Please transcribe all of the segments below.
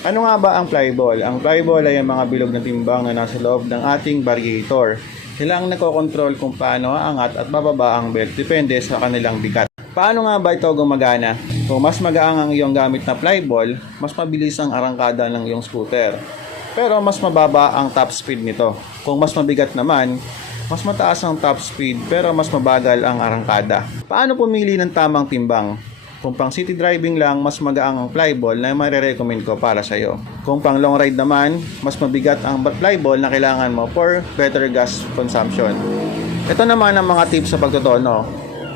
Ano nga ba ang flyball? Ang flyball ay ang mga bilog na timbang na nasa loob ng ating variator. Sila ang nagkokontrol kung paano aangat at bababa ang belt depende sa kanilang bigat. Paano nga ba ito gumagana? Kung mas magaang ang iyong gamit na flyball, mas mabilis ang arangkada ng iyong scooter. Pero mas mababa ang top speed nito. Kung mas mabigat naman, mas mataas ang top speed pero mas mabagal ang arangkada. Paano pumili ng tamang timbang? Kung pang city driving lang, mas magaang ang flyball na marirecommend ko para sa iyo. Kung pang long ride naman, mas mabigat ang flyball na kailangan mo for better gas consumption. Ito naman ang mga tips sa pagtotono.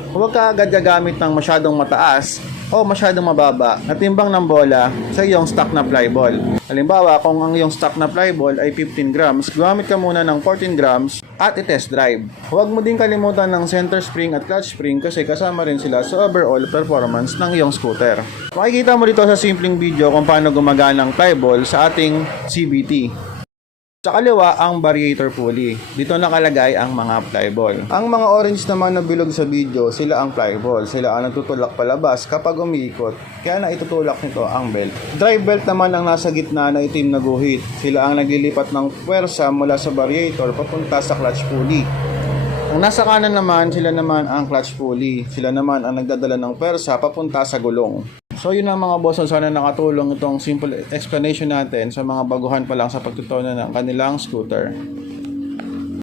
Huwag ka agad gagamit ng masyadong mataas o masyadong mababa na timbang ng bola sa iyong stock na flyball. Halimbawa, kung ang iyong stock na flyball ay 15 grams, gumamit ka muna ng 14 grams at i-test drive. Huwag mo din kalimutan ng center spring at clutch spring kasi kasama rin sila sa overall performance ng iyong scooter. Makikita mo dito sa simpleng video kung paano gumagana ang flyball sa ating CVT. Sa kaliwa ang variator pulley. Dito nakalagay ang mga flyball. Ang mga orange naman na bilog sa video, sila ang flyball. Sila ang nagtutulak palabas kapag umiikot. Kaya na itutulak nito ang belt. Drive belt naman ang nasa gitna na itim na guhit. Sila ang naglilipat ng puwersa mula sa variator papunta sa clutch pulley. Ang nasa kanan naman, sila naman ang clutch pulley. Sila naman ang nagdadala ng puwersa papunta sa gulong. So yun ang mga boss, sana nakatulong itong simple explanation natin sa mga baguhan pa lang sa pagtutunan ng kanilang scooter.